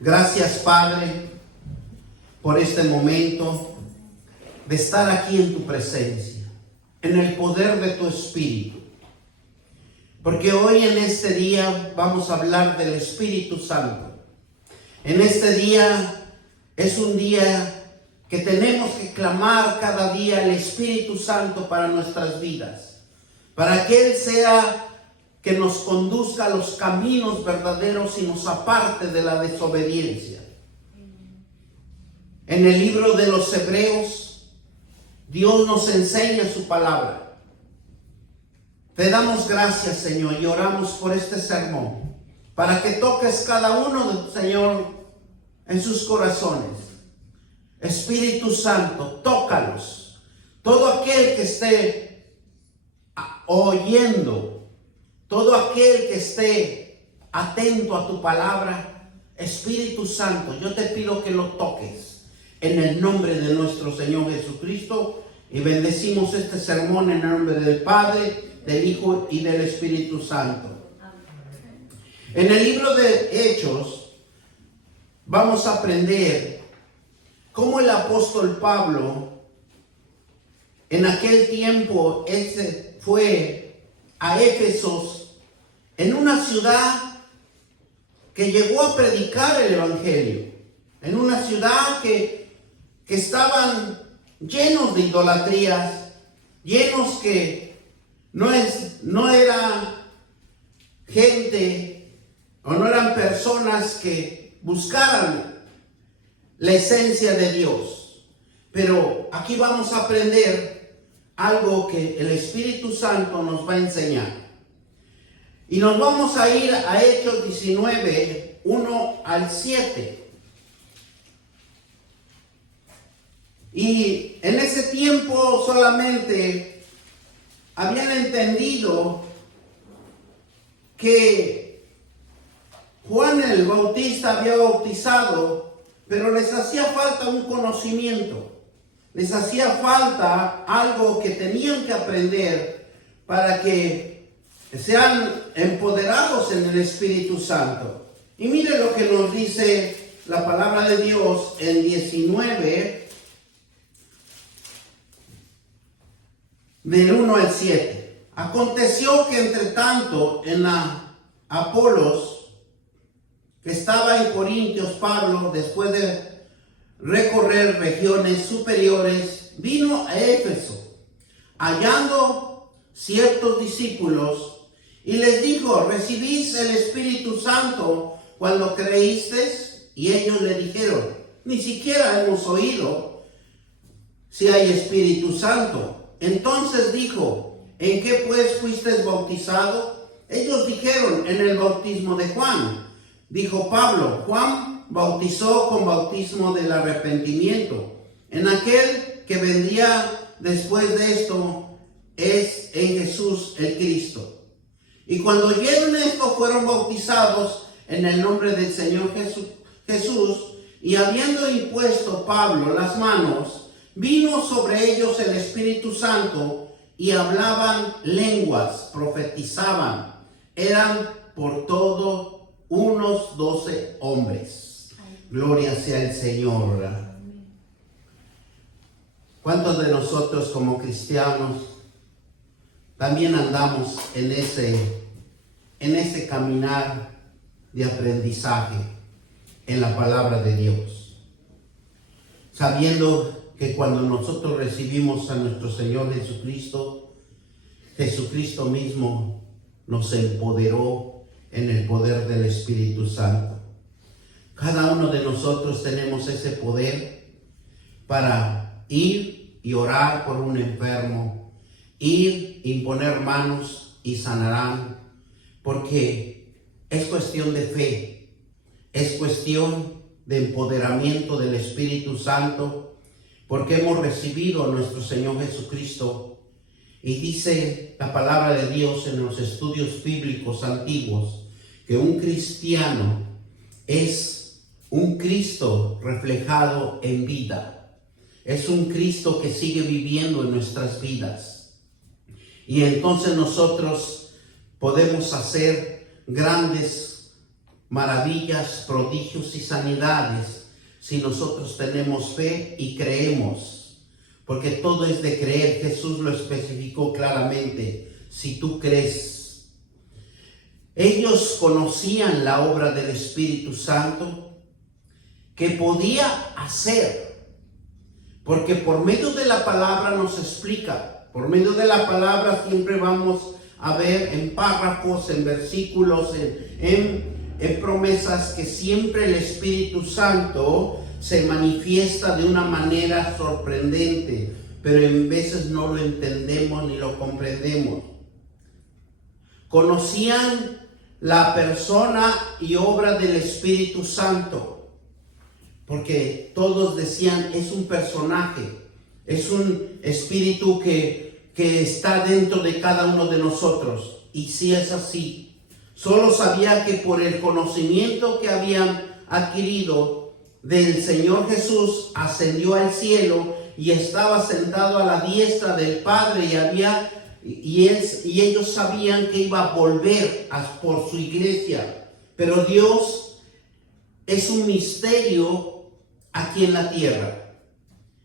Gracias, Padre, por este momento de estar aquí en tu presencia, en el poder de tu Espíritu. Porque hoy en este día vamos a hablar del Espíritu Santo. En este día es un día que tenemos que clamar cada día al Espíritu Santo para nuestras vidas, para que Él sea que nos conduzca a los caminos verdaderos y nos aparte de la desobediencia. En el libro de los Hebreos, Dios nos enseña su palabra. Te damos gracias, Señor, y oramos por este sermón, para que toques cada uno, Señor, en sus corazones. Espíritu Santo, tócalos. Todo aquel que esté oyendo, todo aquel que esté atento a tu palabra, Espíritu Santo, yo te pido que lo toques en el nombre de nuestro Señor Jesucristo, y bendecimos este sermón en el nombre del Padre, del Hijo y del Espíritu Santo. En el libro de Hechos vamos a aprender cómo el apóstol Pablo en aquel tiempo él se fue a Éfeso, en una ciudad que llegó a predicar el Evangelio, en una ciudad que estaban llenos de idolatrías, llenos que no era gente o no eran personas que buscaran la esencia de Dios. Pero aquí vamos a aprender algo que el Espíritu Santo nos va a enseñar. Y nos vamos a ir a Hechos 19, 1 al 7. Y en ese tiempo solamente habían entendido que Juan el Bautista había bautizado, pero les hacía falta un conocimiento. Les hacía falta algo que tenían que aprender para que sean empoderados en el Espíritu Santo. Y mire lo que nos dice la palabra de Dios en 19, del 1 al 7. Aconteció que entre tanto en Apolos, que estaba en Corintios, Pablo, después de recorrer regiones superiores, vino a Éfeso, hallando ciertos discípulos, y les dijo: ¿recibís el Espíritu Santo cuando creísteis? Y ellos le dijeron: ni siquiera hemos oído si hay Espíritu Santo. Entonces dijo: ¿en qué pues fuisteis bautizado? Ellos dijeron: en el bautismo de Juan. Dijo Pablo: Juan bautizó con bautismo del arrepentimiento. En aquel que vendría después de esto es en Jesús el Cristo. Y cuando oyeron esto, fueron bautizados en el nombre del Señor Jesús. Y habiendo impuesto Pablo las manos, vino sobre ellos el Espíritu Santo, y hablaban lenguas, profetizaban. Eran por todo unos 12 hombres. Gloria sea el Señor. ¿Cuántos de nosotros como cristianos también andamos en ese caminar de aprendizaje en la palabra de Dios? Sabiendo que cuando nosotros recibimos a nuestro Señor Jesucristo, Jesucristo mismo nos empoderó en el poder del Espíritu Santo. Cada uno de nosotros tenemos ese poder para ir y orar por un enfermo, ir, imponer manos y sanarán, porque es cuestión de fe, es cuestión de empoderamiento del Espíritu Santo, porque hemos recibido a nuestro Señor Jesucristo. Y dice la palabra de Dios en los estudios bíblicos antiguos que un cristiano es un Cristo reflejado en vida, es un Cristo que sigue viviendo en nuestras vidas. Y entonces nosotros podemos hacer grandes maravillas, prodigios y sanidades si nosotros tenemos fe y creemos. Porque todo es de creer. Jesús lo especificó claramente. Si tú crees. Ellos conocían la obra del Espíritu Santo que podía hacer. Porque por medio de la palabra nos explica. Por medio de la palabra siempre vamos a ver en párrafos, en versículos, en promesas que siempre el Espíritu Santo se manifiesta de una manera sorprendente, pero en veces no lo entendemos ni lo comprendemos. Conocían la persona y obra del Espíritu Santo, porque todos decían, es un personaje, es un espíritu que está dentro de cada uno de nosotros. Y si es así, solo sabía que por el conocimiento que habían adquirido del Señor Jesús, ascendió al cielo y estaba sentado a la diestra del Padre, y ellos sabían que iba a volver por su iglesia. Pero Dios es un misterio aquí en la tierra,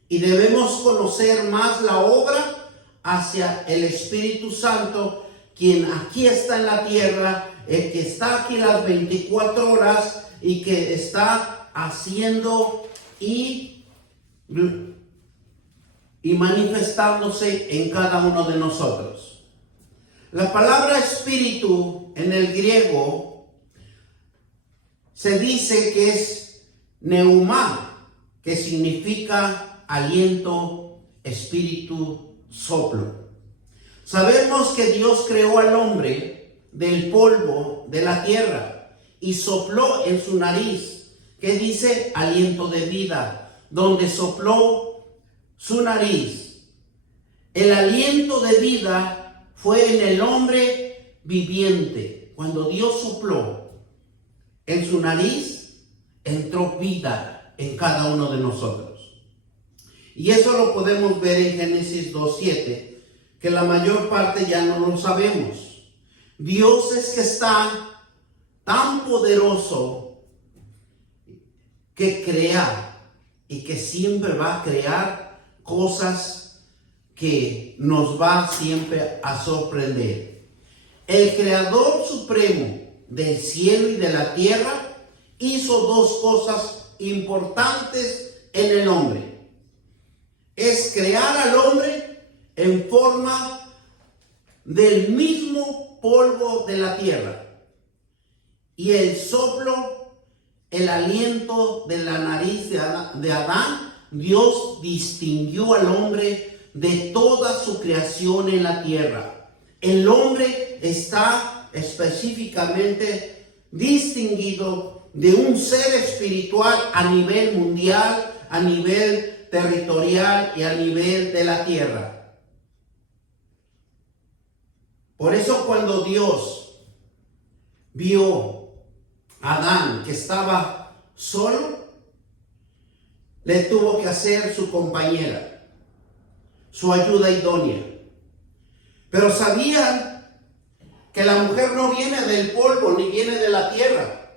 y debemos conocer más la obra hacia el Espíritu Santo, quien aquí está en la tierra, el que está aquí las 24 horas y que está haciendo y manifestándose en cada uno de nosotros. La palabra espíritu en el griego se dice que es neuma, que significa aliento, espíritu, soplo. Sabemos que Dios creó al hombre del polvo de la tierra y sopló en su nariz, que dice aliento de vida, donde sopló su nariz. El aliento de vida fue en el hombre viviente. Cuando Dios sopló en su nariz, entró vida en cada uno de nosotros. Y eso lo podemos ver en Génesis 2:7, que la mayor parte ya no lo sabemos. Dios es que está tan poderoso que crea y que siempre va a crear cosas que nos va siempre a sorprender. El Creador Supremo del cielo y de la tierra hizo dos cosas importantes en el hombre. Es crear al hombre en forma del mismo polvo de la tierra. Y el soplo, el aliento de la nariz de Adán, Dios distinguió al hombre de toda su creación en la tierra. El hombre está específicamente distinguido de un ser espiritual a nivel mundial, a nivel territorial y a nivel de la tierra. Por eso cuando Dios vio a Adán que estaba solo, le tuvo que hacer su compañera, su ayuda idónea. Pero sabían que la mujer no viene del polvo ni viene de la tierra.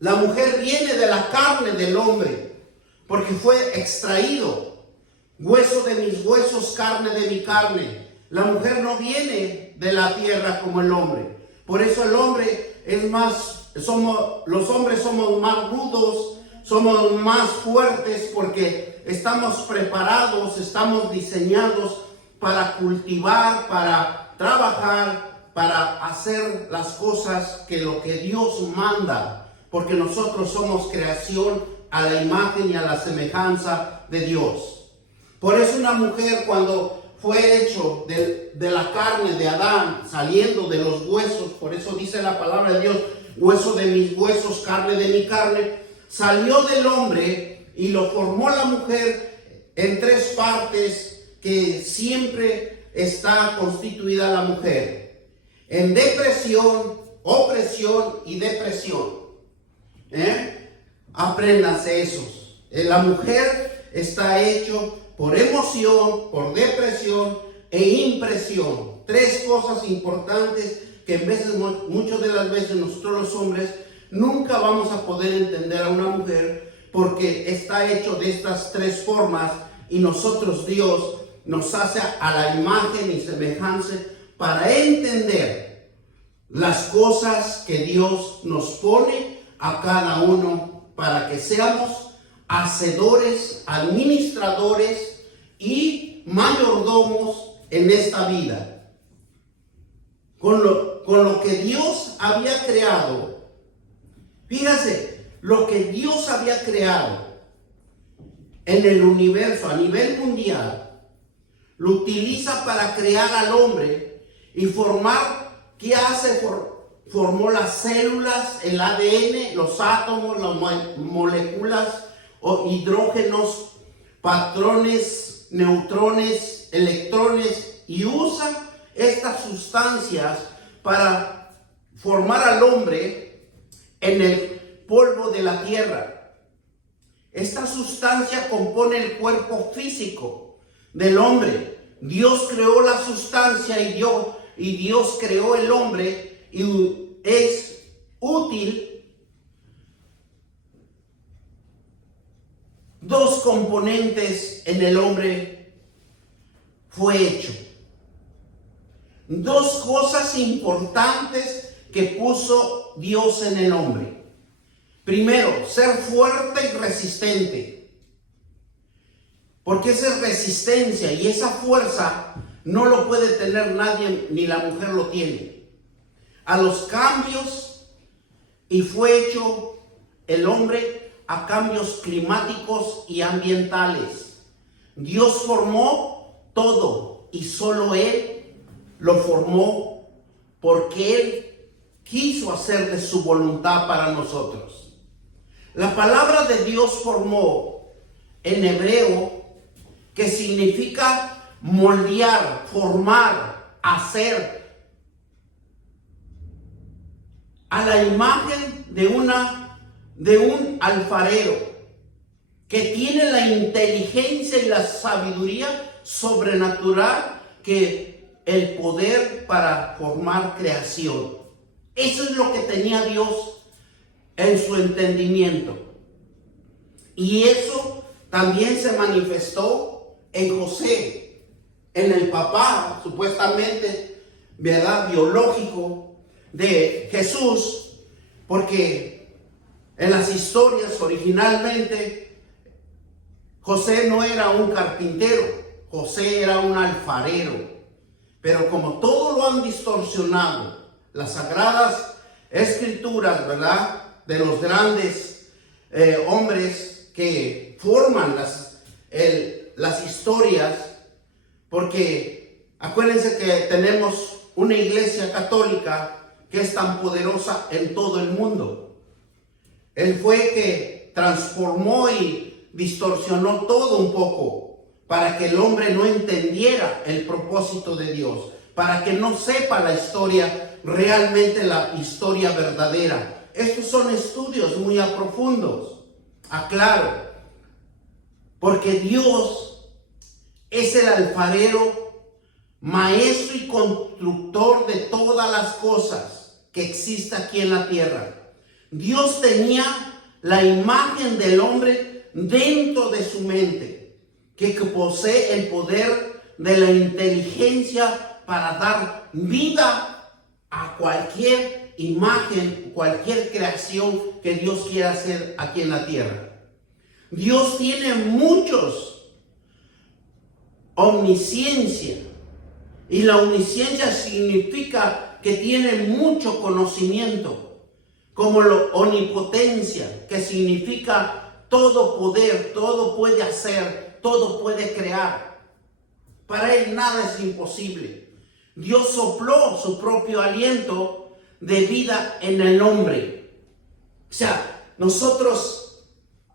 La mujer viene de la carne del hombre, porque fue extraído. Hueso de mis huesos, carne de mi carne. La mujer no viene de la tierra como el hombre. Por eso el hombre es más, los hombres somos más rudos, somos más fuertes, porque estamos preparados, estamos diseñados para cultivar, para trabajar, para hacer las cosas que lo que Dios manda, porque nosotros somos creación a la imagen y a la semejanza de Dios. Por eso una mujer, cuando fue hecho de la carne de Adán, saliendo de los huesos, por eso dice la palabra de Dios, hueso de mis huesos, carne de mi carne, salió del hombre y lo formó la mujer en tres partes que siempre está constituida la mujer: en depresión, opresión y depresión. Apréndanse esos. La mujer está hecho por emoción, por depresión e impresión. Tres cosas importantes que muchas de las veces nosotros los hombres nunca vamos a poder entender a una mujer porque está hecho de estas tres formas y nosotros Dios nos hace a la imagen y semejanza para entender las cosas que Dios nos pone a cada uno para que seamos hacedores, administradores y mayordomos en esta vida. Con lo que Dios había creado, fíjate, lo que Dios había creado en el universo a nivel mundial, lo utiliza para crear al hombre y formar. ¿Qué hace? Formó las células, el ADN, los átomos, las moléculas, o hidrógenos, patrones, neutrones, electrones, y usa estas sustancias para formar al hombre en el polvo de la tierra. Esta sustancia compone el cuerpo físico del hombre. Dios creó la sustancia y Dios creó el hombre, y es útil. Dos componentes en el hombre fue hecho. Dos cosas importantes que puso Dios en el hombre. Primero, ser fuerte y resistente. Porque esa resistencia y esa fuerza no lo puede tener nadie, ni la mujer lo tiene. A los cambios, y fue hecho el hombre a cambios climáticos y ambientales. Dios formó todo y solo Él lo formó porque Él quiso hacer de su voluntad para nosotros. La palabra de Dios formó en hebreo, que significa moldear, formar, hacer, a la imagen de un alfarero que tiene la inteligencia y la sabiduría sobrenatural que el poder para formar creación. Eso es lo que tenía Dios en su entendimiento. Y eso también se manifestó en José, en el papá, supuestamente, ¿verdad?, biológico de Jesús, porque en las historias originalmente José no era un carpintero, José era un alfarero. Pero como todo lo han distorsionado, las sagradas escrituras, ¿verdad?, de los grandes hombres que forman las historias, porque acuérdense que tenemos una iglesia católica que es tan poderosa en todo el mundo. Él fue que transformó y distorsionó todo un poco para que el hombre no entendiera el propósito de Dios, para que no sepa la historia, realmente la historia verdadera. Estos son estudios muy profundos, aclaro, porque Dios es el alfarero, maestro y constructor de todas las cosas que existen aquí en la tierra. Dios tenía la imagen del hombre dentro de su mente, que posee el poder de la inteligencia para dar vida a cualquier imagen, cualquier creación que Dios quiera hacer aquí en la tierra. Dios tiene muchos omnisciencia, y la omnisciencia significa que tiene mucho conocimiento, como la omnipotencia, que significa todo poder, todo puede hacer, todo puede crear. Para Él nada es imposible. Dios sopló su propio aliento de vida en el hombre. O sea, nosotros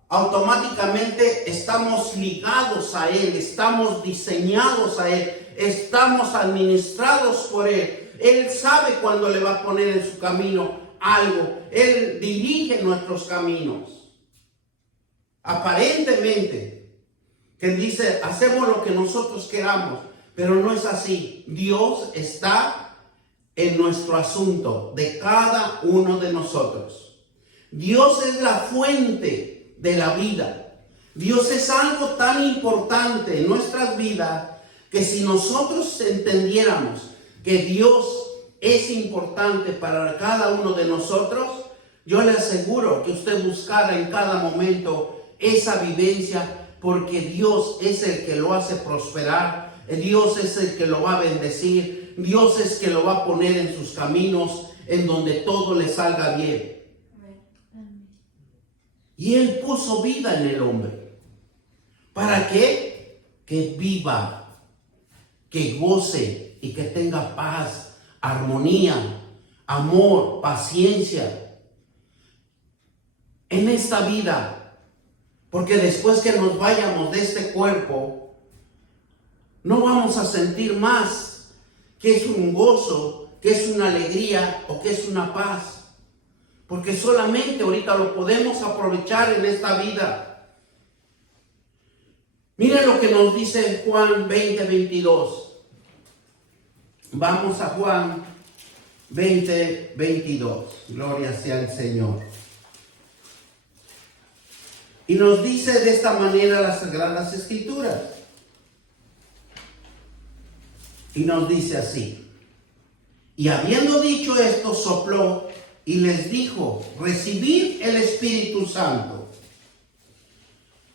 automáticamente estamos ligados a Él, estamos diseñados a Él, estamos administrados por Él. Él sabe cuándo le va a poner en su camino algo. Él dirige nuestros caminos. Aparentemente, que dice, hacemos lo que nosotros queramos, pero no es así. Dios está en nuestro asunto, de cada uno de nosotros. Dios es la fuente de la vida. Dios es algo tan importante en nuestras vidas que si nosotros entendiéramos que Dios es importante para cada uno de nosotros, yo le aseguro que usted buscara en cada momento esa vivencia, porque Dios es el que lo hace prosperar, Dios es el que lo va a bendecir, Dios es el que lo va a poner en sus caminos, en donde todo le salga bien. Y Él puso vida en el hombre. ¿Para qué? Que viva, que goce y que tenga paz, armonía, amor, paciencia en esta vida. Porque después que nos vayamos de este cuerpo, no vamos a sentir más que es un gozo, que es una alegría o que es una paz. Porque solamente ahorita lo podemos aprovechar en esta vida. Miren lo que nos dice Juan 20:22. Vamos a Juan 20:22. Gloria sea al Señor. Y nos dice de esta manera las Sagradas Escrituras. Y nos dice así. Y habiendo dicho esto, sopló y les dijo: recibid el Espíritu Santo.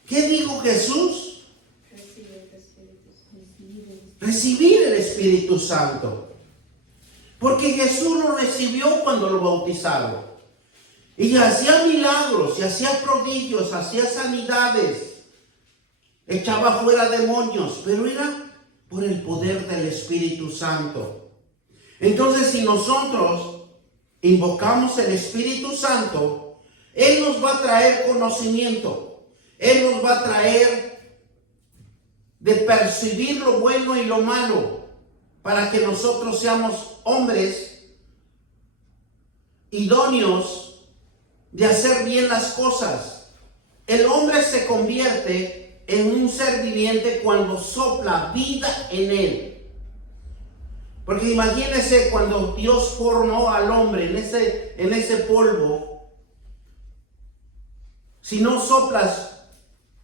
¿Qué dijo Jesús? Recibir el Espíritu Santo. Porque Jesús lo recibió cuando lo bautizaron. Y hacía milagros, y hacía prodigios, hacía sanidades, echaba fuera demonios, pero era por el poder del Espíritu Santo. Entonces, si nosotros invocamos el Espíritu Santo, Él nos va a traer conocimiento, Él nos va a traer de percibir lo bueno y lo malo, para que nosotros seamos hombres idóneos de hacer bien las cosas. El hombre se convierte en un ser viviente cuando sopla vida en él. Porque imagínense cuando Dios formó al hombre en ese polvo. Si no soplas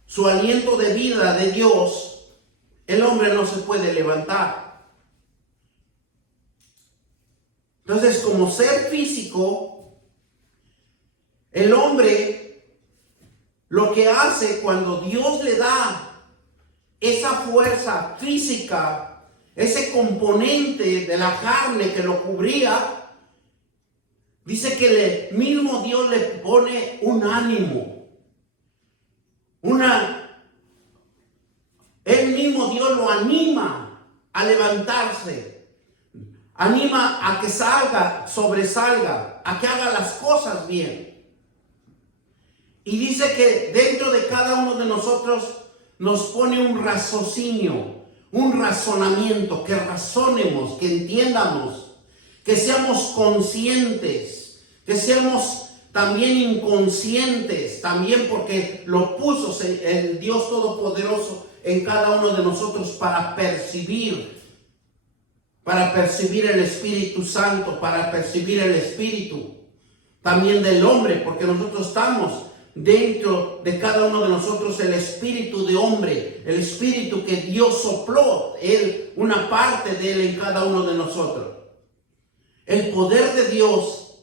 su aliento de vida de Dios, el hombre no se puede levantar. Entonces, como ser físico, el hombre lo que hace cuando Dios le da esa fuerza física, ese componente de la carne que lo cubría, dice que mismo Dios le pone un ánimo, Él mismo Dios lo anima a levantarse, anima a que sobresalga, a que haga las cosas bien. Y dice que dentro de cada uno de nosotros nos pone un raciocinio, un razonamiento, que razonemos, que entiendamos, que seamos conscientes, que seamos también inconscientes, también porque lo puso el Dios Todopoderoso en cada uno de nosotros para percibir el Espíritu Santo, para percibir el Espíritu también del hombre, porque nosotros estamos dentro de cada uno de nosotros el espíritu de hombre, el espíritu que Dios sopló, una parte de él en cada uno de nosotros. El poder de Dios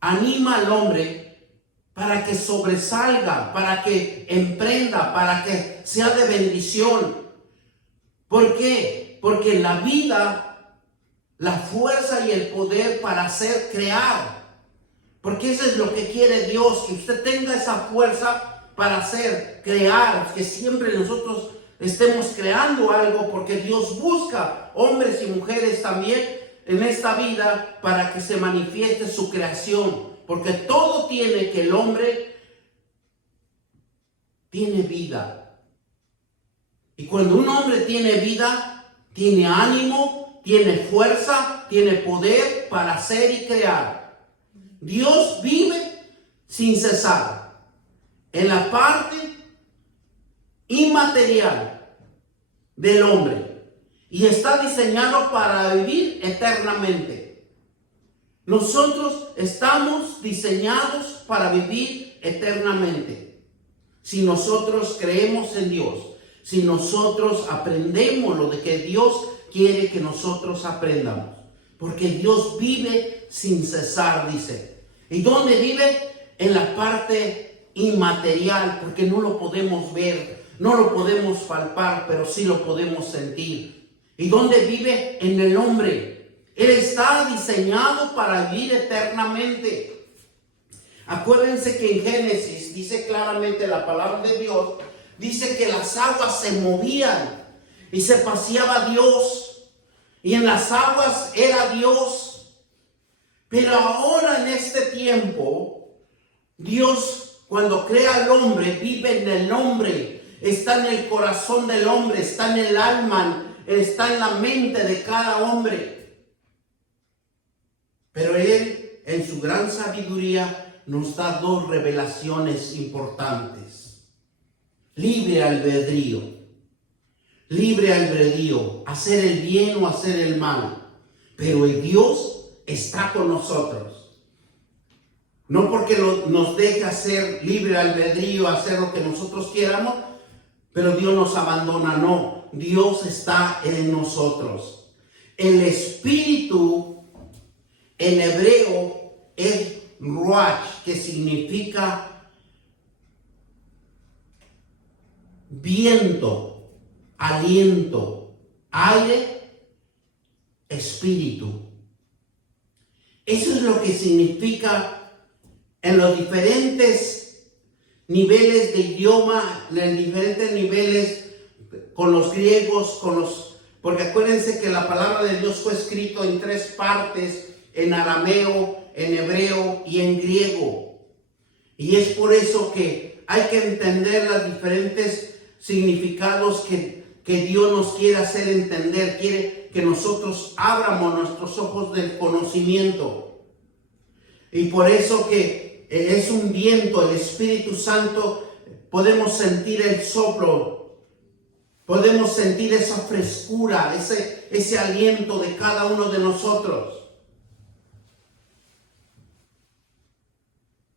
anima al hombre para que sobresalga, para que emprenda, para que sea de bendición. ¿Por qué? Porque la vida, la fuerza y el poder para crear. Porque eso es lo que quiere Dios, que usted tenga esa fuerza para crear, que siempre nosotros estemos creando algo, porque Dios busca hombres y mujeres también en esta vida para que se manifieste su creación. Porque todo tiene que el hombre tiene vida. Y cuando un hombre tiene vida, tiene ánimo, tiene fuerza, tiene poder para hacer y crear. Dios vive sin cesar en la parte inmaterial del hombre y está diseñado para vivir eternamente. Nosotros estamos diseñados para vivir eternamente. Si nosotros creemos en Dios, si nosotros aprendemos lo de que Dios quiere que nosotros aprendamos. Porque Dios vive sin cesar, dice. ¿Y dónde vive? En la parte inmaterial, porque no lo podemos ver, no lo podemos palpar, pero sí lo podemos sentir. ¿Y dónde vive? En el hombre. Él está diseñado para vivir eternamente. Acuérdense que en Génesis dice claramente la palabra de Dios, dice que las aguas se movían y se paseaba Dios, y en las aguas era Dios. Pero ahora en este tiempo, Dios cuando crea al hombre, vive en el hombre, está en el corazón del hombre, está en el alma, está en la mente de cada hombre. Pero Él, en su gran sabiduría, nos da dos revelaciones importantes. Libre albedrío. Libre albedrío, hacer el bien o hacer el mal. Pero el Dios está con nosotros. No porque nos deje hacer libre albedrío, hacer lo que nosotros quieramos, pero Dios nos abandona. No, Dios está en nosotros. El Espíritu en hebreo es ruach, que significa viento, aliento, aire, espíritu. Eso es lo que significa en los diferentes niveles de idioma, en los diferentes niveles con los griegos, porque acuérdense que la palabra de Dios fue escrito en tres partes, en arameo, en hebreo y en griego. Y es por eso que hay que entender los diferentes significados que Dios nos quiere hacer entender, quiere que nosotros abramos nuestros ojos del conocimiento. Y por eso que es un viento, el Espíritu Santo, podemos sentir el soplo, podemos sentir esa frescura, ese aliento de cada uno de nosotros.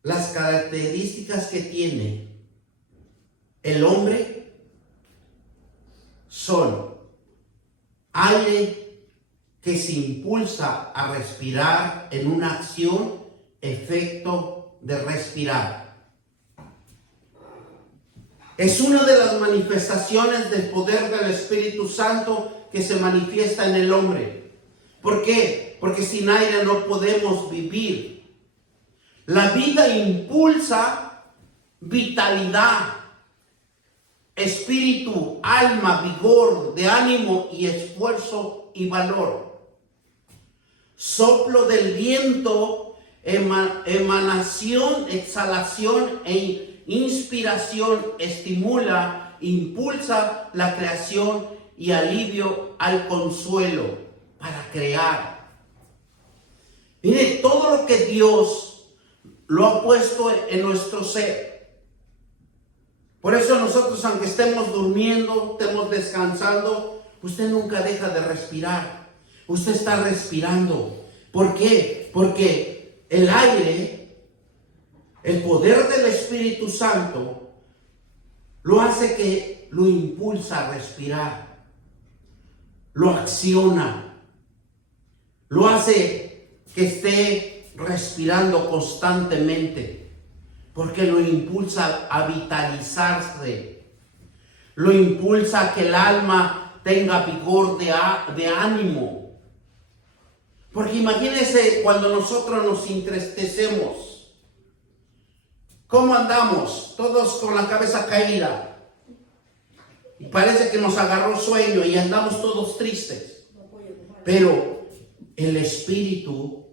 Las características que tiene el hombre son aire que se impulsa a respirar en una acción, efecto de respirar. Es una de las manifestaciones del poder del Espíritu Santo que se manifiesta en el hombre. ¿Por qué? Porque sin aire no podemos vivir. La vida impulsa vitalidad, espíritu, alma, vigor, de ánimo y esfuerzo y valor. Soplo del viento, emanación, exhalación e inspiración estimula, impulsa la creación y alivio al consuelo para crear. Mire, todo lo que Dios lo ha puesto en nuestro ser. Por eso nosotros, aunque estemos durmiendo, estemos descansando, usted nunca deja de respirar. Usted está respirando. ¿Por qué? Porque el aire, el poder del Espíritu Santo, lo hace que lo impulsa a respirar. Lo acciona. Lo hace que esté respirando constantemente, porque lo impulsa a vitalizarse, lo impulsa a que el alma tenga vigor de ánimo. Porque imagínense cuando nosotros nos entristecemos, ¿cómo andamos? Todos con la cabeza caída, y parece que nos agarró sueño y andamos todos tristes. Pero el Espíritu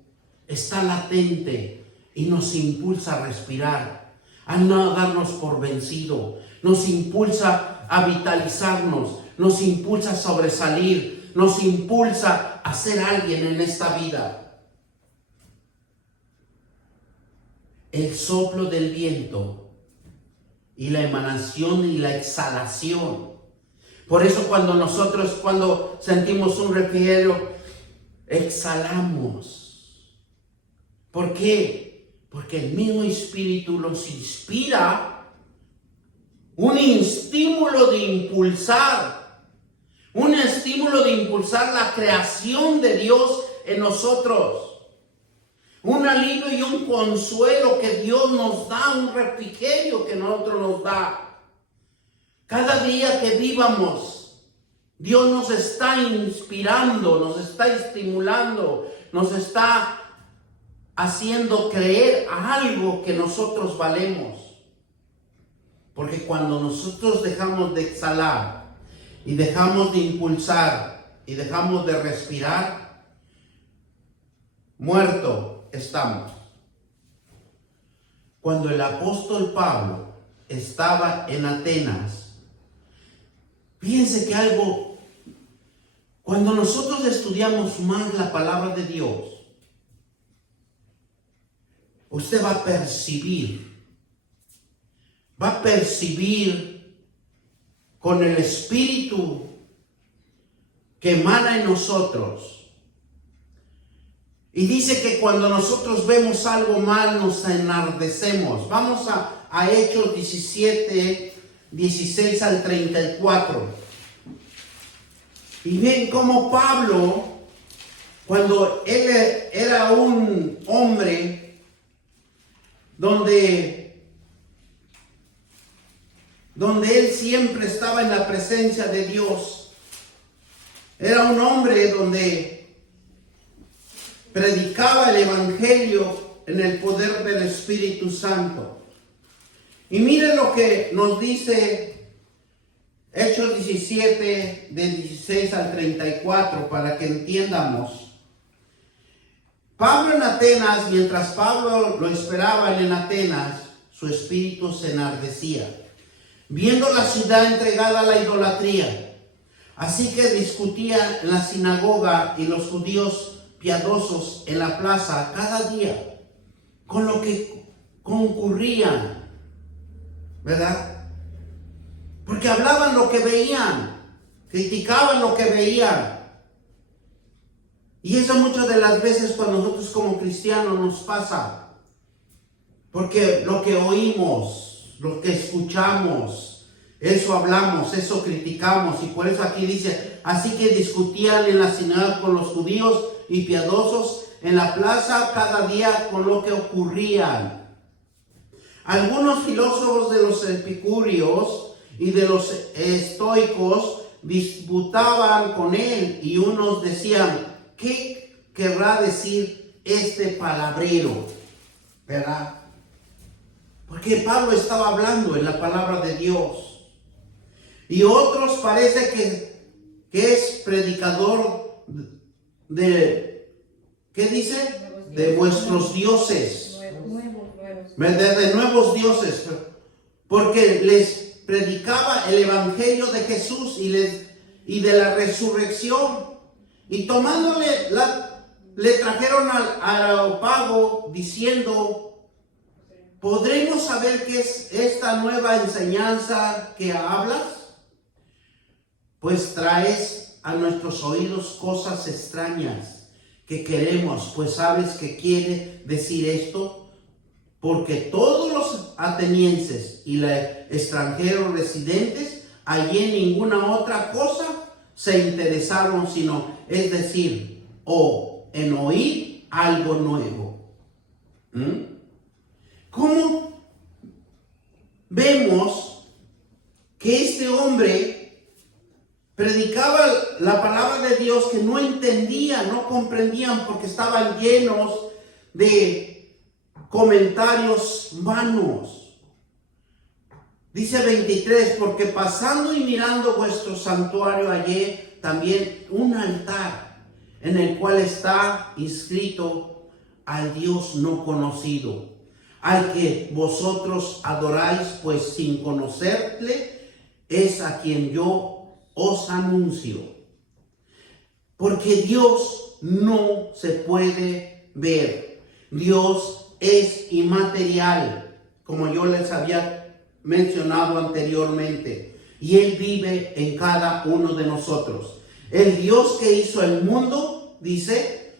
está latente y nos impulsa a respirar, a no darnos por vencido, nos impulsa a vitalizarnos, nos impulsa a sobresalir, nos impulsa a ser alguien en esta vida. El soplo del viento y la emanación y la exhalación. Por eso cuando sentimos un refrigerio, exhalamos. ¿Por qué? Porque el mismo Espíritu los inspira un estímulo de impulsar la creación de Dios en nosotros. Un alivio y un consuelo que Dios nos da, un refrigerio que nosotros nos da. Cada día que vivamos, Dios nos está inspirando, nos está estimulando, nos está haciendo creer a algo que nosotros valemos. Porque cuando nosotros dejamos de exhalar y dejamos de impulsar y dejamos de respirar, muerto estamos. Cuando el apóstol Pablo estaba en Atenas, fíjense que algo, cuando nosotros estudiamos más la palabra de Dios, usted va a percibir con el Espíritu que emana en nosotros. Y dice que cuando nosotros vemos algo mal nos enardecemos. Vamos a Hechos 17, 16 al 34. Y ven cómo Pablo, cuando él era un hombre donde él siempre estaba en la presencia de Dios, era un hombre donde predicaba el Evangelio en el poder del Espíritu Santo. Y miren lo que nos dice Hechos 17, del 16 al 34, para que entiendamos. Pablo en Atenas, mientras Pablo lo esperaban en Atenas, su espíritu se enardecía, viendo la ciudad entregada a la idolatría. Así que discutía en la sinagoga y los judíos piadosos en la plaza cada día, con lo que concurrían, ¿verdad? Porque hablaban lo que veían, criticaban lo que veían. Y eso muchas de las veces cuando nosotros como cristianos nos pasa, porque lo que oímos, lo que escuchamos, eso hablamos, eso criticamos. Y por eso aquí dice, así que discutían en la sinagoga con los judíos y piadosos en la plaza cada día con lo que ocurrían. Algunos filósofos de los epicúreos y de los estoicos disputaban con él, y unos decían, ¿qué querrá decir este palabrero? ¿Verdad? Porque Pablo estaba hablando en la palabra de Dios. Y otros parece que es predicador de, ¿qué dice? De vuestros dioses. De nuevos dioses. Porque les predicaba el evangelio de Jesús y de la resurrección. Y tomándole, le trajeron al Areópago diciendo, ¿podremos saber qué es esta nueva enseñanza que hablas? Pues traes a nuestros oídos cosas extrañas que queremos, pues sabes que quiere decir esto, porque todos los atenienses y los extranjeros residentes allí en ninguna otra cosa se interesaron, sino, es decir, en oír algo nuevo. ¿Cómo vemos que este hombre predicaba la palabra de Dios que no entendían, no comprendían, porque estaban llenos de comentarios vanos? Dice 23, porque pasando y mirando vuestro santuario hallé también un altar en el cual está inscrito al Dios no conocido, al que vosotros adoráis, pues sin conocerle es a quien yo os anuncio. Porque Dios no se puede ver. Dios es inmaterial, como yo les había mencionado anteriormente, y Él vive en cada uno de nosotros. El Dios que hizo el mundo, dice,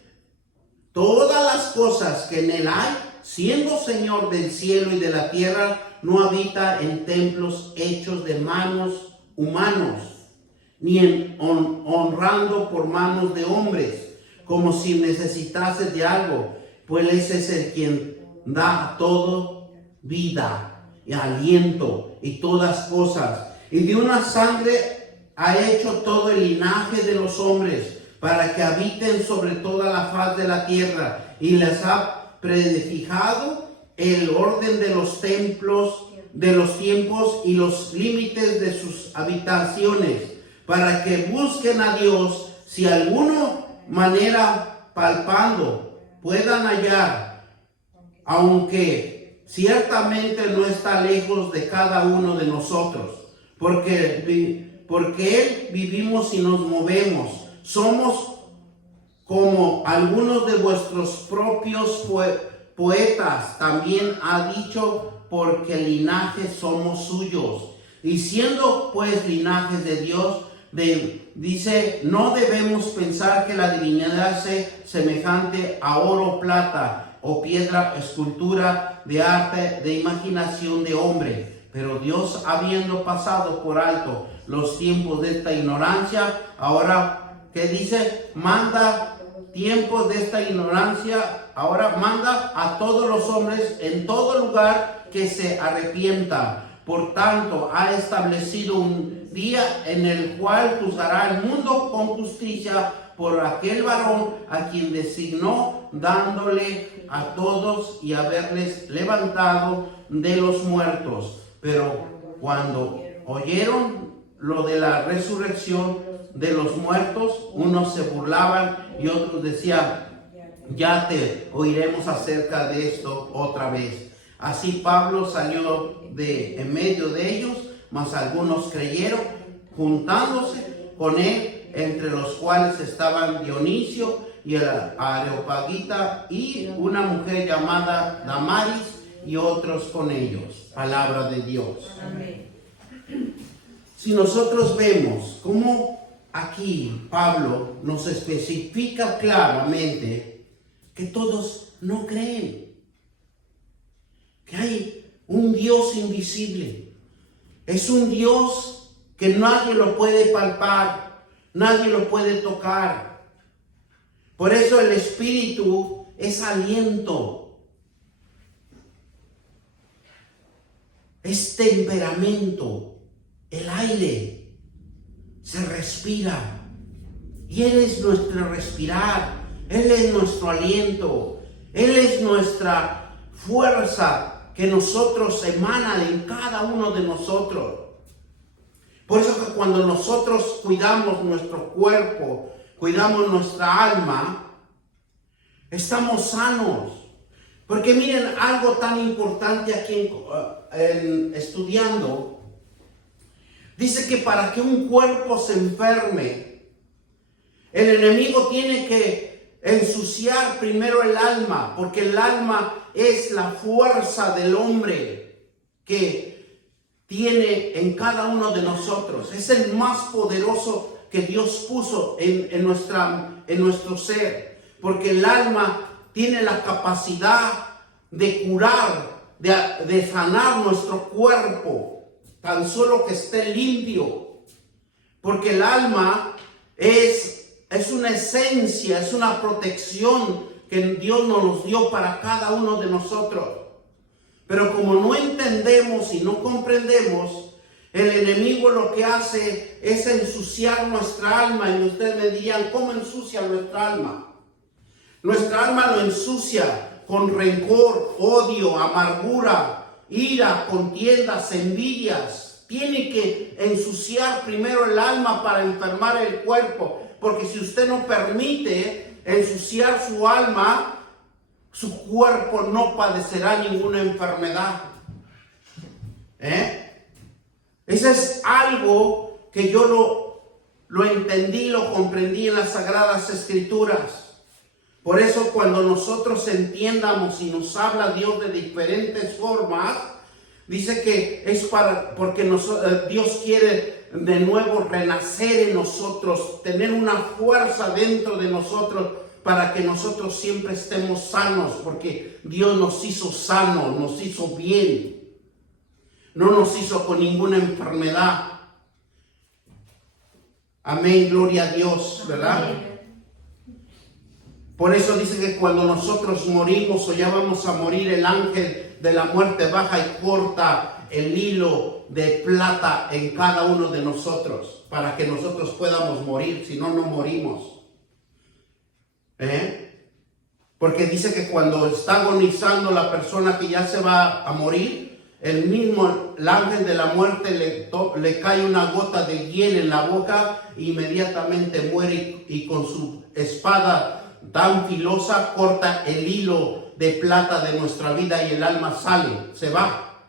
todas las cosas que en él hay, siendo Señor del cielo y de la tierra, no habita en templos hechos de manos humanos, ni honrando por manos de hombres, como si necesitase de algo, pues ese es el quien da a todo vida y aliento y todas cosas, y de una sangre ha hecho todo el linaje de los hombres, para que habiten sobre toda la faz de la tierra, y les ha predefijado el orden de los templos, de los tiempos y los límites de sus habitaciones, para que busquen a Dios, si de alguna manera palpando puedan hallar, aunque ciertamente no está lejos de cada uno de nosotros, porque Él vivimos y nos movemos. Somos como algunos de vuestros propios poetas también ha dicho, porque el linaje somos suyos. Y siendo pues linajes de Dios, dice, no debemos pensar que la divinidad sea semejante a oro, plata o piedra, escultura de arte, de imaginación de hombre. Pero Dios, habiendo pasado por alto los tiempos de esta ignorancia, ahora, ¿qué dice? Manda tiempos de esta ignorancia, ahora manda a todos los hombres en todo lugar que se arrepientan. Por tanto, ha establecido un día en el cual juzgará el mundo con justicia por aquel varón a quien designó, dándole a todos y haberles levantado de los muertos. Pero cuando oyeron lo de la resurrección de los muertos, unos se burlaban y otros decían, ya te oiremos acerca de esto otra vez. Así Pablo salió de en medio de ellos, mas algunos creyeron, juntándose con él, entre los cuales estaban Dionisio y el Areopagita y una mujer llamada Damaris, y otros con ellos. Palabra de Dios. Amén. Si nosotros vemos cómo aquí Pablo nos especifica claramente que todos no creen, que hay un Dios invisible, es un Dios que nadie lo puede palpar, nadie lo puede tocar. Por eso el Espíritu es aliento, es temperamento, el aire se respira y Él es nuestro respirar, Él es nuestro aliento, Él es nuestra fuerza que nosotros emana en cada uno de nosotros. Por eso que cuando nosotros cuidamos nuestro cuerpo, cuidamos nuestra alma, estamos sanos. Porque miren, algo tan importante aquí estudiando, dice que para que un cuerpo se enferme, el enemigo tiene que ensuciar primero el alma, porque el alma es la fuerza del hombre que tiene en cada uno de nosotros. Es el más poderoso que Dios puso en nuestro ser, porque el alma tiene la capacidad de curar, de sanar nuestro cuerpo, tan solo que esté limpio, porque el alma es una esencia, es una protección que Dios nos dio para cada uno de nosotros. Pero como no entendemos y no comprendemos, el enemigo lo que hace es ensuciar nuestra alma. Y ustedes me dirían, ¿cómo ensucia nuestra alma? Nuestra alma lo ensucia con rencor, odio, amargura, ira, contiendas, envidias. Tiene que ensuciar primero el alma para enfermar el cuerpo, porque si usted no permite ensuciar su alma, su cuerpo no padecerá ninguna enfermedad. Eso es algo que yo lo entendí, lo comprendí en las Sagradas Escrituras. Por eso cuando nosotros entiendamos y nos habla Dios de diferentes formas, dice que es porque Dios quiere de nuevo renacer en nosotros, tener una fuerza dentro de nosotros para que nosotros siempre estemos sanos, porque Dios nos hizo sanos, nos hizo bien. No nos hizo con ninguna enfermedad. Amén, gloria a Dios, ¿verdad? Por eso dice que cuando nosotros morimos o ya vamos a morir, el ángel de la muerte baja y corta el hilo de plata en cada uno de nosotros, para que nosotros podamos morir, si no, no morimos. Porque dice que cuando está agonizando la persona que ya se va a morir, el ángel de la muerte le cae una gota de hiel en la boca e inmediatamente muere, y con su espada tan filosa corta el hilo de plata de nuestra vida y el alma sale, se va.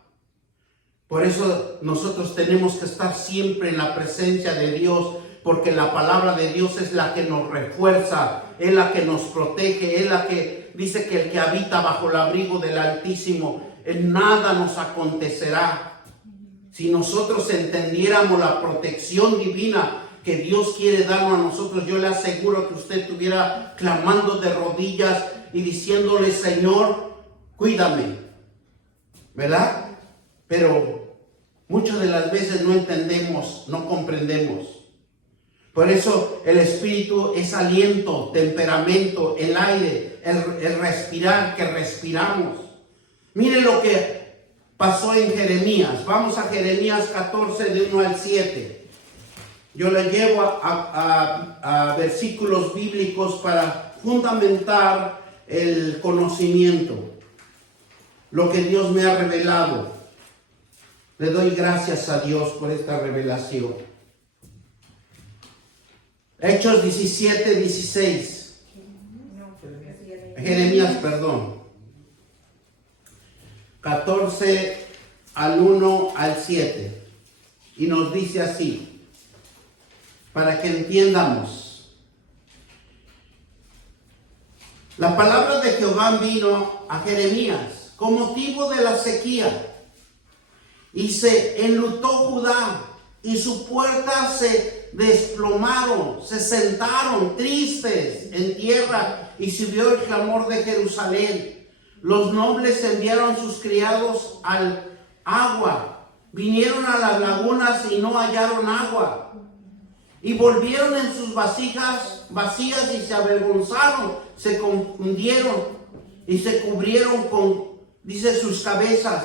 Por eso nosotros tenemos que estar siempre en la presencia de Dios, porque la palabra de Dios es la que nos refuerza, es la que nos protege, es la que dice que el que habita bajo el abrigo del Altísimo, en nada nos acontecerá. Si nosotros entendiéramos la protección divina que Dios quiere darnos a nosotros, yo le aseguro que usted estuviera clamando de rodillas y diciéndole: Señor, cuídame, ¿verdad? Pero muchas de las veces no entendemos, no comprendemos. Por eso el espíritu es aliento, temperamento, el aire, el respirar que respiramos. Miren lo que pasó en Jeremías. Vamos a Jeremías 14, de 1 al 7. Yo le llevo a versículos bíblicos para fundamentar el conocimiento, lo que Dios me ha revelado. Le doy gracias a Dios por esta revelación. Hechos 17, 16. Jeremías, perdón. 14 al 1 al 7. Y nos dice así, para que entiendamos. La palabra de Jehová vino a Jeremías con motivo de la sequía. Y se enlutó Judá, y sus puertas se desplomaron, se sentaron tristes en tierra, y subió el clamor de Jerusalén. Los nobles enviaron sus criados al agua, vinieron a las lagunas y no hallaron agua, y volvieron en sus vasijas vacías y se avergonzaron, se confundieron y se cubrieron con, dice, sus cabezas,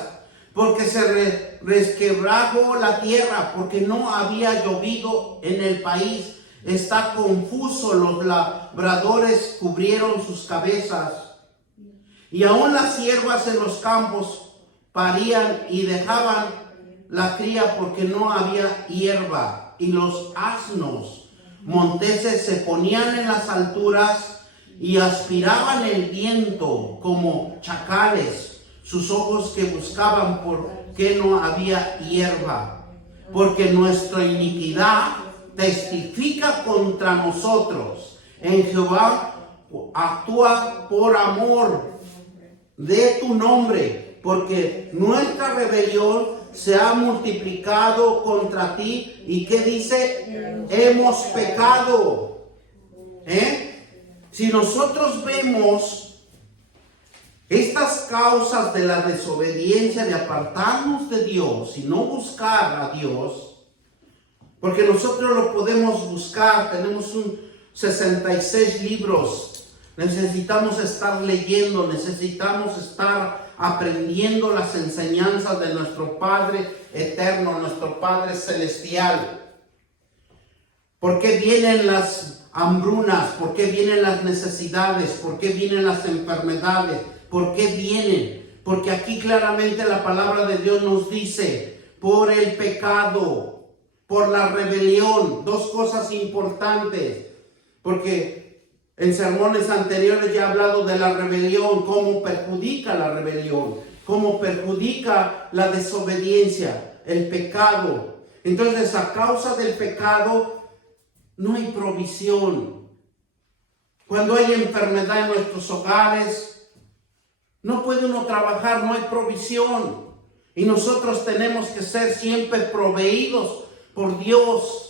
porque se resquebrajó la tierra, porque no había llovido en el país. Está confuso, los labradores cubrieron sus cabezas. Y aún las siervas en los campos parían y dejaban la cría porque no había hierba. Y los asnos monteses se ponían en las alturas y aspiraban el viento como chacales. Sus ojos que buscaban porque no había hierba. Porque nuestra iniquidad testifica contra nosotros. En Jehová actúa por amor de tu nombre, porque nuestra rebelión se ha multiplicado contra ti. ¿Y qué dice? Hemos pecado. Si nosotros vemos estas causas de la desobediencia, de apartarnos de Dios y no buscar a Dios, porque nosotros lo podemos buscar, tenemos 66 libros, necesitamos estar leyendo, necesitamos estar aprendiendo las enseñanzas de nuestro Padre eterno, nuestro Padre celestial. ¿Por qué vienen las hambrunas? ¿Por qué vienen las necesidades? ¿Por qué vienen las enfermedades? ¿Por qué vienen? Porque aquí claramente la palabra de Dios nos dice, por el pecado, por la rebelión. Dos cosas importantes, porque en sermones anteriores ya he hablado de la rebelión, cómo perjudica la rebelión, cómo perjudica la desobediencia, el pecado. Entonces, a causa del pecado no hay provisión. Cuando hay enfermedad en nuestros hogares, no puede uno trabajar, no hay provisión. Y nosotros tenemos que ser siempre proveídos por Dios.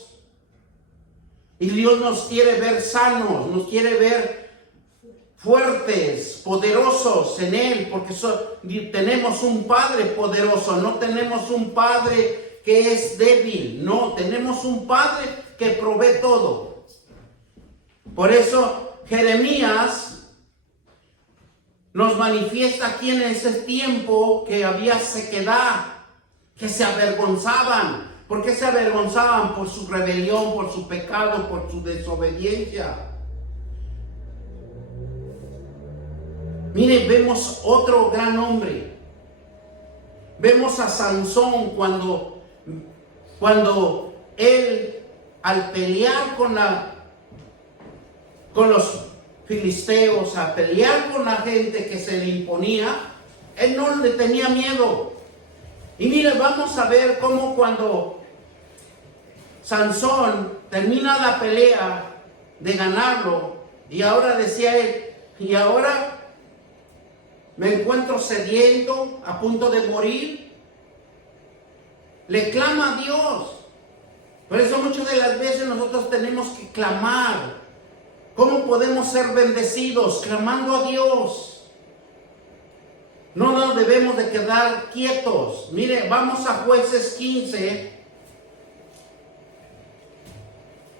Y Dios nos quiere ver sanos, nos quiere ver fuertes, poderosos en Él, porque tenemos un Padre poderoso, no tenemos un Padre que es débil, no, tenemos un Padre que provee todo. Por eso Jeremías nos manifiesta aquí en ese tiempo que había sequedad, que se avergonzaban. ¿Por qué se avergonzaban? Por su rebelión, por su pecado, por su desobediencia. Mire, vemos otro gran hombre. Vemos a Sansón cuando él, al pelear con los filisteos, a pelear con la gente que se le imponía, él no le tenía miedo. Y mire, vamos a ver cómo cuando Sansón termina la pelea de ganarlo, y ahora decía él, y ahora me encuentro sediento, a punto de morir. Le clama a Dios. Por eso muchas de las veces nosotros tenemos que clamar. ¿Cómo podemos ser bendecidos? Clamando a Dios. No nos debemos de quedar quietos. Mire, vamos a Jueces 15,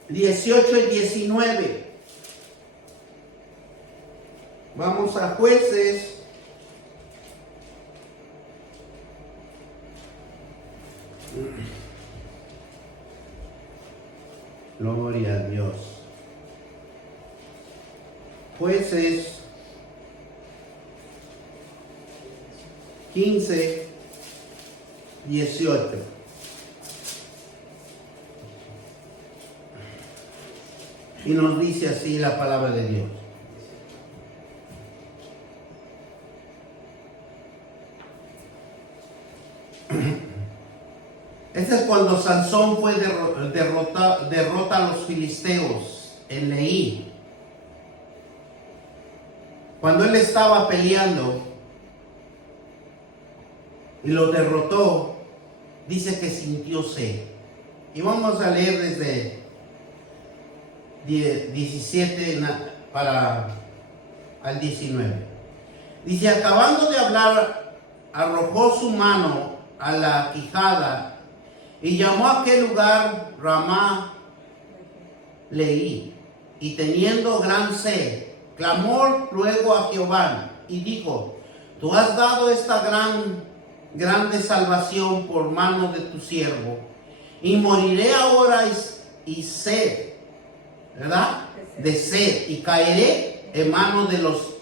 18 y 19. Vamos a Jueces. Gloria a Dios. Jueces 15, 18. Y nos dice así la palabra de Dios. Este es cuando Sansón fue derrota a los filisteos en Leí. Cuando él estaba peleando y lo derrotó, dice que sintió sed. Y vamos a leer desde 17 al 19. Dice, acabando de hablar, arrojó su mano a la quijada y llamó a aquel lugar Ramá Leí, y teniendo gran sed, clamó luego a Jehová y dijo, tú has dado esta grande salvación por mano de tu siervo, y moriré ahora y sed, ¿verdad? De sed, y caeré en manos de los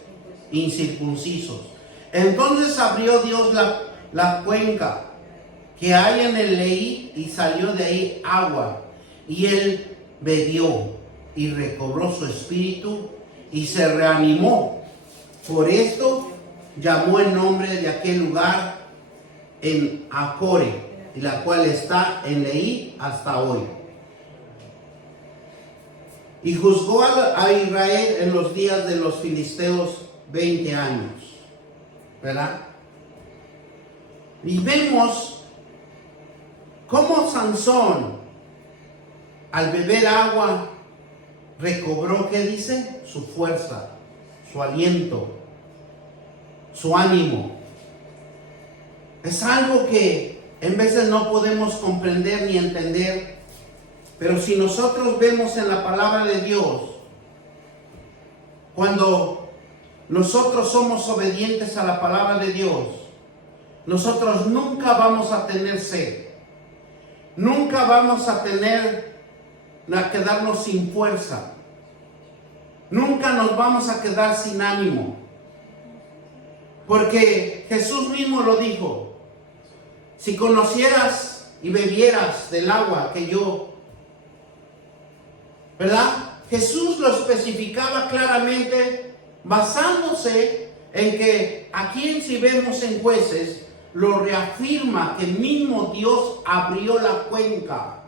incircuncisos. Entonces abrió Dios la cuenca que hay en el Leí, y salió de ahí agua, y él bebió y recobró su espíritu y se reanimó. Por esto llamó el nombre de aquel lugar en Acore, y la cual está en Leí hasta hoy. Y juzgó a Israel en los días de los filisteos 20 años, ¿verdad? Y vemos cómo Sansón, al beber agua, recobró, ¿qué dice? Su fuerza, su aliento, su ánimo. Es algo que en veces no podemos comprender ni entender, pero si nosotros vemos en la palabra de Dios, cuando nosotros somos obedientes a la palabra de Dios, nosotros nunca vamos a tener sed. Nunca vamos a quedarnos sin fuerza. Nunca nos vamos a quedar sin ánimo. Porque Jesús mismo lo dijo. Si conocieras y bebieras del agua que yo, ¿verdad? Jesús lo especificaba claramente basándose en que aquí, si vemos en Jueces, lo reafirma que el mismo Dios abrió la cuenca.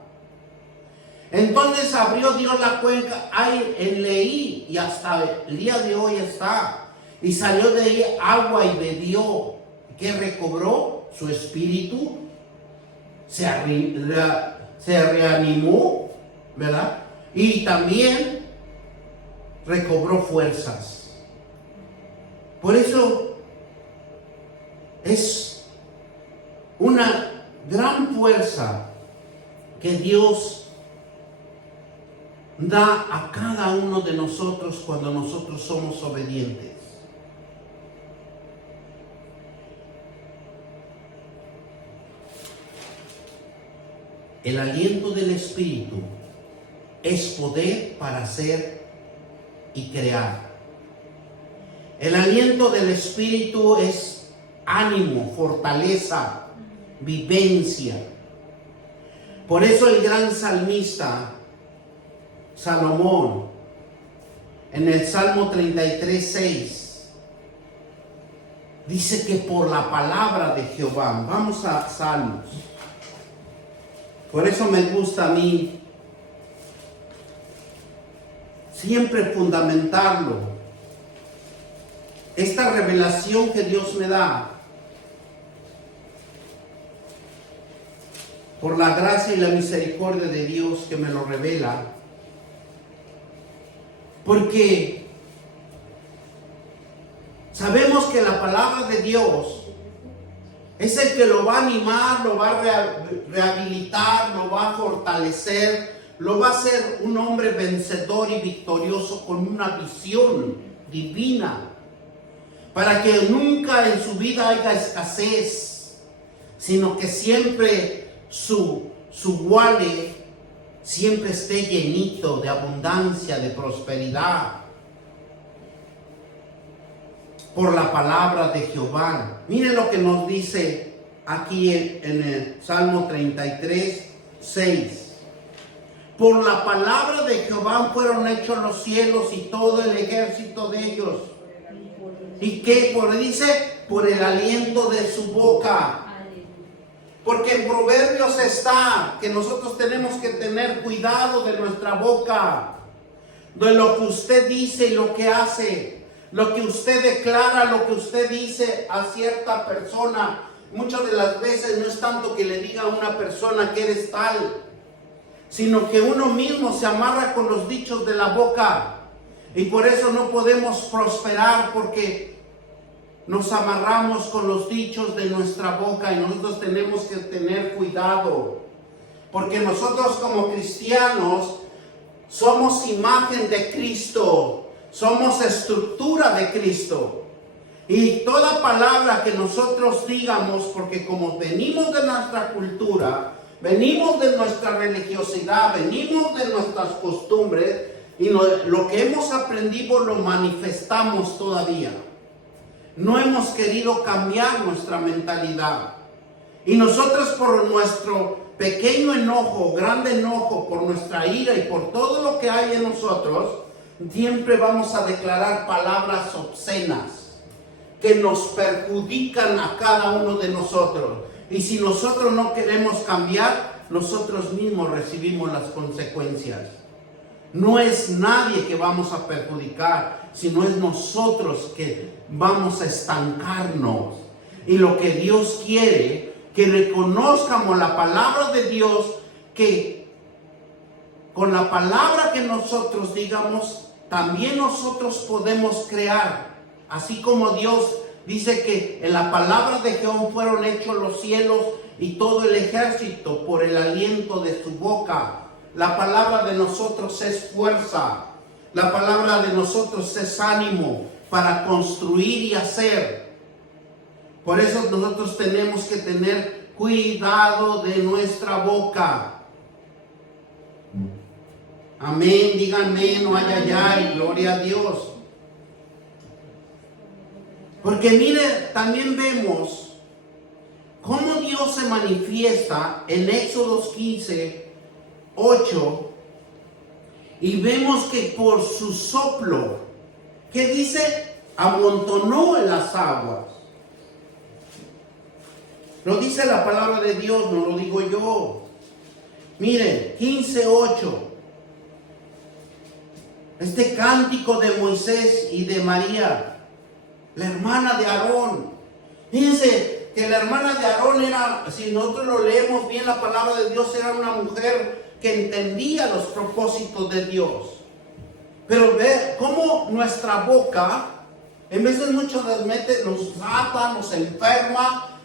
Entonces abrió Dios la cuenca ahí en Leí, y hasta el día de hoy está. Y salió de ahí agua y bebió. ¿Qué recobró? Su espíritu. Se reanimó, ¿verdad? Y también recobró fuerzas. Por eso es una gran fuerza que Dios da a cada uno de nosotros cuando nosotros somos obedientes. El aliento del Espíritu es poder para hacer y crear. El aliento del Espíritu es ánimo, fortaleza, vivencia. Por eso el gran salmista Salomón, en el Salmo 33:6, dice que por la palabra de Jehová, vamos a Salmos, por eso me gusta a mí siempre fundamentarlo, esta revelación que Dios me da, por la gracia y la misericordia de Dios que me lo revela, porque sabemos que la palabra de Dios es el que lo va a animar, lo va a rehabilitar, lo va a fortalecer, lo va a hacer un hombre vencedor y victorioso con una visión divina, para que nunca en su vida haya escasez, sino que siempre su wallet siempre esté llenito de abundancia, de prosperidad, por la palabra de Jehová. Miren lo que nos dice aquí en el Salmo 33:6. Por la palabra de Jehová fueron hechos los cielos y todo el ejército de ellos. ¿Y qué? Dice, por el aliento de su boca. Porque en Proverbios está que nosotros tenemos que tener cuidado de nuestra boca, de lo que usted dice y lo que hace, lo que usted declara, lo que usted dice a cierta persona. Muchas de las veces no es tanto que le diga a una persona que eres tal, sino que uno mismo se amarra con los dichos de la boca, y por eso no podemos prosperar, porque nos amarramos con los dichos de nuestra boca, y nosotros tenemos que tener cuidado, porque nosotros como cristianos somos imagen de Cristo, somos estructura de Cristo, y toda palabra que nosotros digamos, porque como venimos de nuestra cultura, venimos de nuestra religiosidad, venimos de nuestras costumbres, y lo que hemos aprendido lo manifestamos todavía. No hemos querido cambiar nuestra mentalidad. Y nosotros, por nuestro pequeño enojo, grande enojo, por nuestra ira y por todo lo que hay en nosotros, siempre vamos a declarar palabras obscenas que nos perjudican a cada uno de nosotros. Y si nosotros no queremos cambiar, nosotros mismos recibimos las consecuencias. No es nadie que vamos a perjudicar, sino es nosotros que vamos a estancarnos. Y lo que Dios quiere, que reconozcamos la palabra de Dios, que con la palabra que nosotros digamos, también nosotros podemos crear. Así como Dios dice que en la palabra de Jehová fueron hechos los cielos y todo el ejército por el aliento de su boca. La palabra de nosotros es fuerza. La palabra de nosotros es ánimo para construir y hacer. Por eso nosotros tenemos que tener cuidado de nuestra boca. Amén, díganme, no ay, ay, ay, gloria a Dios. Porque mire, también vemos cómo Dios se manifiesta en Éxodo 15:8, y vemos que por su soplo, ¿qué dice? Amontonó en las aguas. Lo dice la palabra de Dios, no lo digo yo. Miren, 15:8. Este cántico de Moisés y de María, la hermana de Aarón. Fíjense que la hermana de Aarón era, si nosotros lo leemos bien la palabra de Dios, era una mujer que entendía los propósitos de Dios. Pero ve cómo nuestra boca En veces muchos nos trata, nos enferma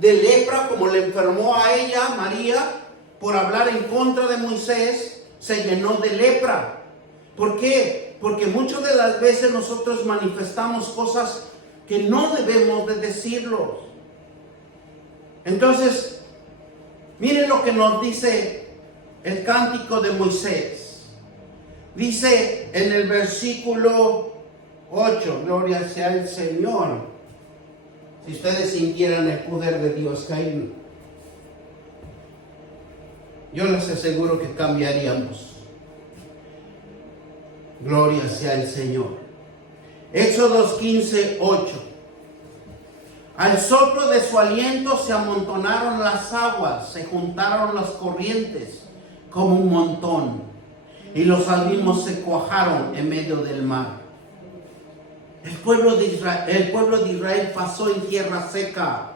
de lepra, como le enfermó a ella, María, por hablar en contra de Moisés, se llenó de lepra. ¿Por qué? Porque muchas de las veces nosotros manifestamos cosas que no debemos de decirlos. Entonces, miren lo que nos dice el cántico de Moisés. Dice en el versículo 8, gloria sea el Señor. Si ustedes sintieran el poder de Dios caer, yo les aseguro que cambiaríamos. Gloria sea el Señor. Éxodo 15, 8. Al soplo de su aliento se amontonaron las aguas, se juntaron las corrientes como un montón, y los abismos se cuajaron en medio del mar. El pueblo de Israel pasó en tierra seca.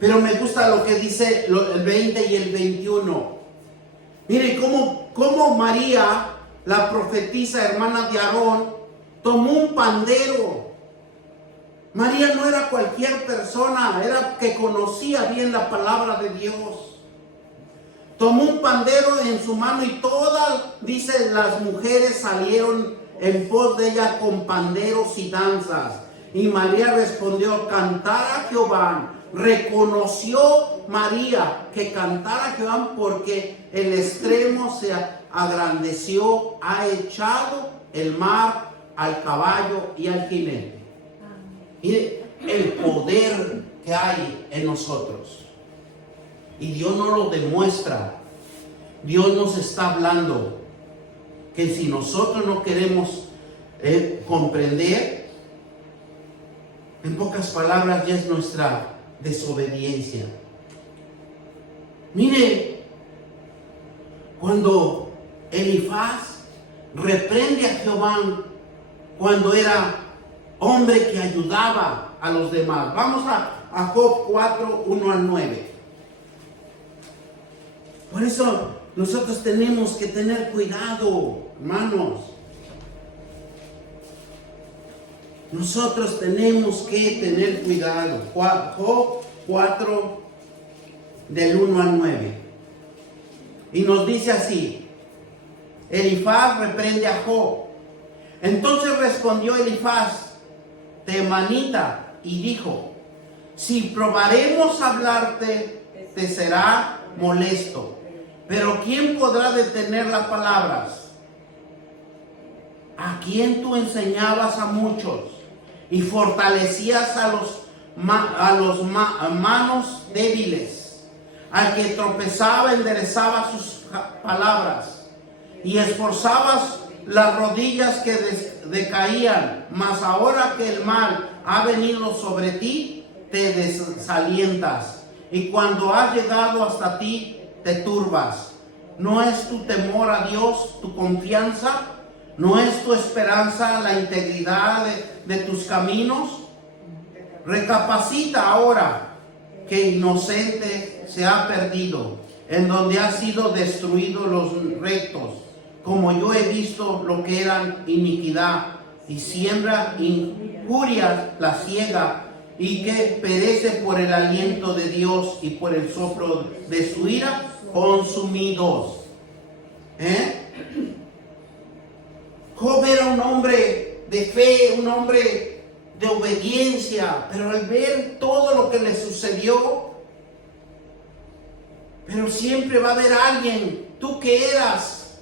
Pero me gusta lo que dice el 20 y el 21. Miren cómo María, la profetisa hermana de Aarón, tomó un pandero. María no era cualquier persona, era que conocía bien la palabra de Dios. Tomó un pandero en su mano y todas, dice, las mujeres salieron en pos de ella con panderos y danzas. Y María respondió: cantar a Jehová. Reconoció María que cantar a Jehová porque el extremo se agrandeció, ha echado el mar al caballo y al jinete. Mire el poder que hay en nosotros. Y Dios nos lo demuestra. Dios nos está hablando que si nosotros no queremos comprender, en pocas palabras, ya es nuestra desobediencia. Mire, cuando Elifaz reprende a Jehová, cuando era hombre que ayudaba a los demás. Vamos a Job 4, 1 al 9. Por eso nosotros tenemos que tener cuidado, hermanos. Nosotros tenemos que tener cuidado. Job 4, del 1 al 9. Y nos dice así: Elifaz reprende a Job. Entonces respondió Elifaz temanita y dijo: si probaremos hablarte, te será molesto. Pero ¿quién podrá detener las palabras? ¿A quién tú enseñabas a muchos y fortalecías a los manos débiles? Al que tropezaba enderezaba sus palabras y esforzabas las rodillas que decaían. Mas ahora que el mal ha venido sobre ti, te desalientas, y cuando ha llegado hasta ti, te turbas. ¿No es tu temor a Dios tu confianza? ¿No es tu esperanza la integridad de tus caminos? Recapacita ahora que inocente se ha perdido, en donde han sido destruidos los rectos, como yo he visto lo que eran iniquidad, y siembra injurias la ciega, y que perece por el aliento de Dios y por el soplo de su ira, consumidos. Job era un hombre de fe, un hombre de obediencia, pero al ver todo lo que le sucedió, pero siempre va a haber alguien. Tú que eras,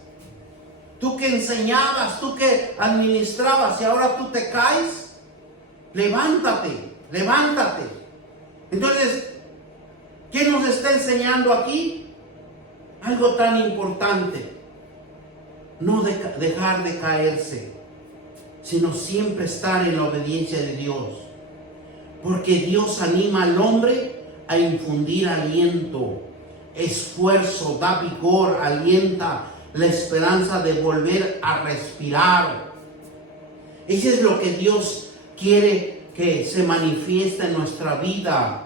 tú que enseñabas, tú que administrabas, y ahora tú te caes, levántate. Entonces, ¿qué nos está enseñando aquí? Algo tan importante: no dejar de caerse, sino siempre estar en la obediencia de Dios, porque Dios anima al hombre a infundir aliento, esfuerzo, da vigor, alienta la esperanza de volver a respirar. Eso es lo que Dios quiere que se manifiesta en nuestra vida.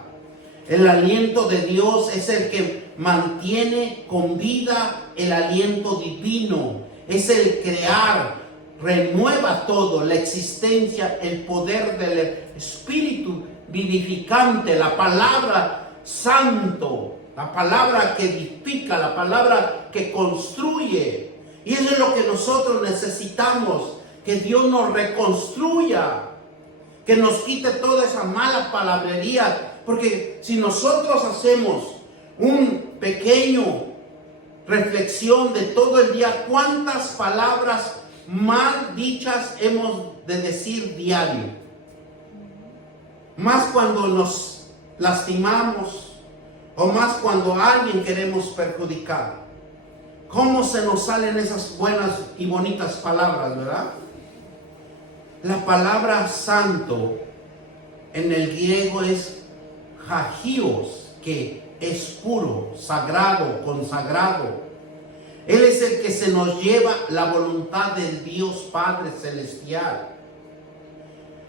El aliento de Dios es el que mantiene con vida el aliento divino. Es el crear, renueva todo, la existencia, el poder del Espíritu vivificante, la palabra santo, la palabra que edifica, la palabra que construye. Y eso es lo que nosotros necesitamos, que Dios nos reconstruya, que nos quite toda esa mala palabrería, porque si nosotros hacemos un pequeño reflexión de todo el día, cuántas palabras mal dichas hemos de decir diario, más cuando nos lastimamos o más cuando a alguien queremos perjudicar. ¿Cómo se nos salen esas buenas y bonitas palabras, verdad? La palabra santo en el griego es hagios, que es puro, sagrado, consagrado. Él es el que se nos lleva la voluntad del Dios Padre Celestial.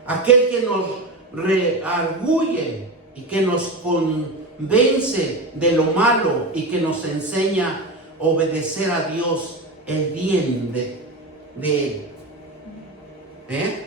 Aquel que nos reargulle y que nos convence de lo malo y que nos enseña a obedecer a Dios, el bien de Él.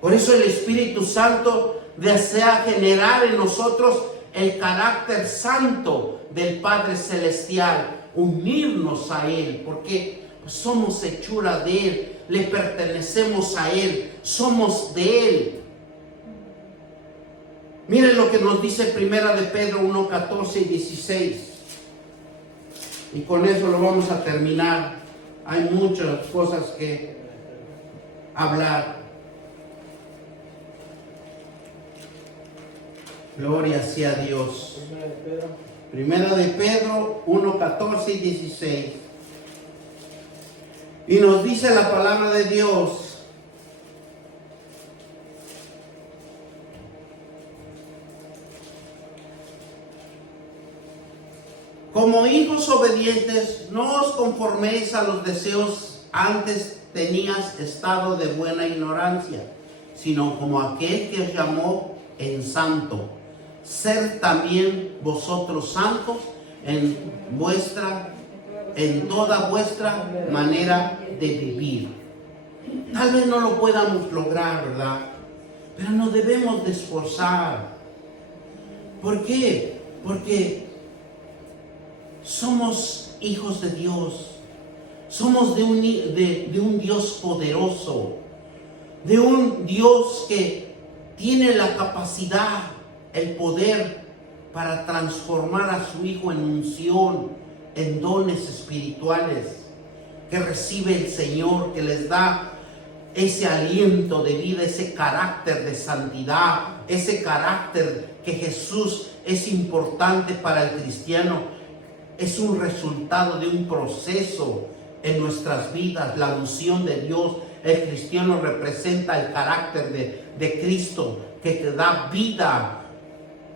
Por eso el Espíritu Santo desea generar en nosotros el carácter santo del Padre Celestial, unirnos a Él, porque somos hechura de Él, le pertenecemos a Él, somos de Él. Miren lo que nos dice Primera de Pedro 1, 14 y 16. Y con eso lo vamos a terminar. Hay muchas cosas que hablar. Gloria sea a Dios. Primera de Pedro 1, 14 y 16. Y nos dice la palabra de Dios: como hijos obedientes, no os conforméis a los deseos antes tenías estado de buena ignorancia, sino como aquel que os llamó en santo. Ser también vosotros santos en toda vuestra manera de vivir. Tal vez no lo podamos lograr, ¿verdad? Pero nos debemos de esforzar. ¿Por qué? Porque somos hijos de Dios. Somos de un Dios poderoso, de un Dios que tiene la capacidad, el poder para transformar a su Hijo en unción, en dones espirituales que recibe el Señor, que les da ese aliento de vida, ese carácter de santidad, ese carácter que Jesús es importante para el cristiano. Es un resultado de un proceso en nuestras vidas, la unción de Dios. El cristiano representa el carácter de Cristo, que te da vida.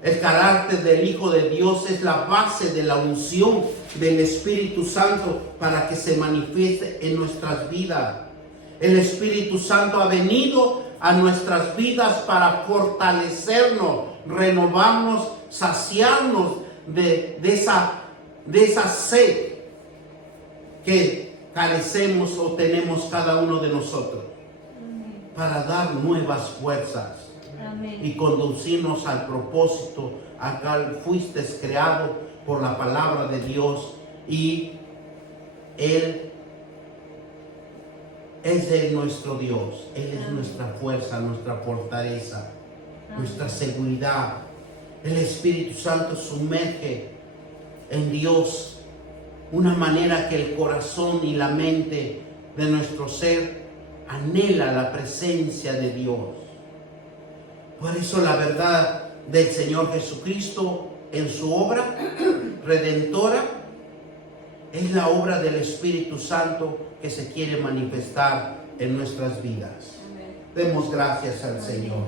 El carácter del Hijo de Dios es la base de la unción del Espíritu Santo para que se manifieste en nuestras vidas. El Espíritu Santo ha venido a nuestras vidas para fortalecernos, renovarnos, saciarnos de esa sed que carecemos o tenemos cada uno de nosotros, para dar nuevas fuerzas. Amén. Y conducirnos al propósito al cual fuiste creado por la palabra de Dios, y Él es nuestro Dios. Él es nuestra fuerza, nuestra fortaleza, nuestra seguridad. El Espíritu Santo sumerge en Dios una manera que el corazón y la mente de nuestro ser anhela la presencia de Dios. Por eso la verdad del Señor Jesucristo en su obra redentora es la obra del Espíritu Santo que se quiere manifestar en nuestras vidas. Demos gracias al Señor.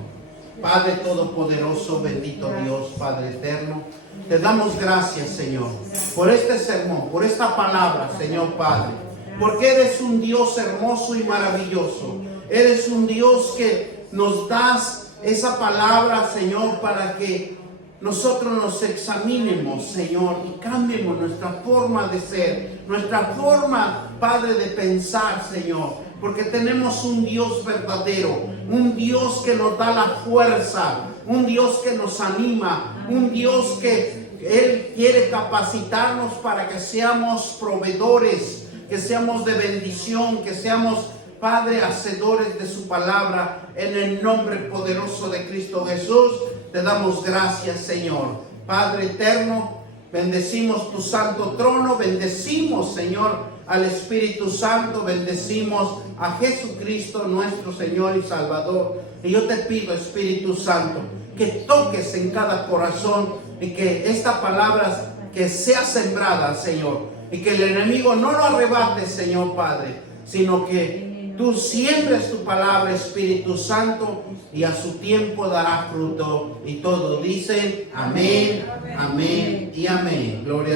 Padre Todopoderoso, bendito Dios, Padre Eterno, te damos gracias, Señor, por este sermón, por esta palabra, Señor Padre, porque eres un Dios hermoso y maravilloso. Eres un Dios que nos das esa palabra, Señor, para que nosotros nos examinemos, Señor, y cambiemos nuestra forma de ser, nuestra forma, Padre, de pensar, Señor. porque tenemos un Dios verdadero, un Dios que nos da la fuerza, un Dios que nos anima, un Dios que Él quiere capacitarnos para que seamos proveedores, que seamos de bendición, que seamos, Padre, hacedores de su palabra. En el nombre poderoso de Cristo Jesús, te damos gracias, Señor. Padre eterno, bendecimos tu santo trono, bendecimos, Señor, al Espíritu Santo, bendecimos a Jesucristo, nuestro Señor y Salvador. Y yo te pido, Espíritu Santo, que toques en cada corazón y que esta palabra que sea sembrada, Señor, y que el enemigo no lo arrebate, Señor Padre, sino que tú siembres tu palabra, Espíritu Santo, y a su tiempo dará fruto. Y todos dicen amén, amén y amén. Gloria a Dios.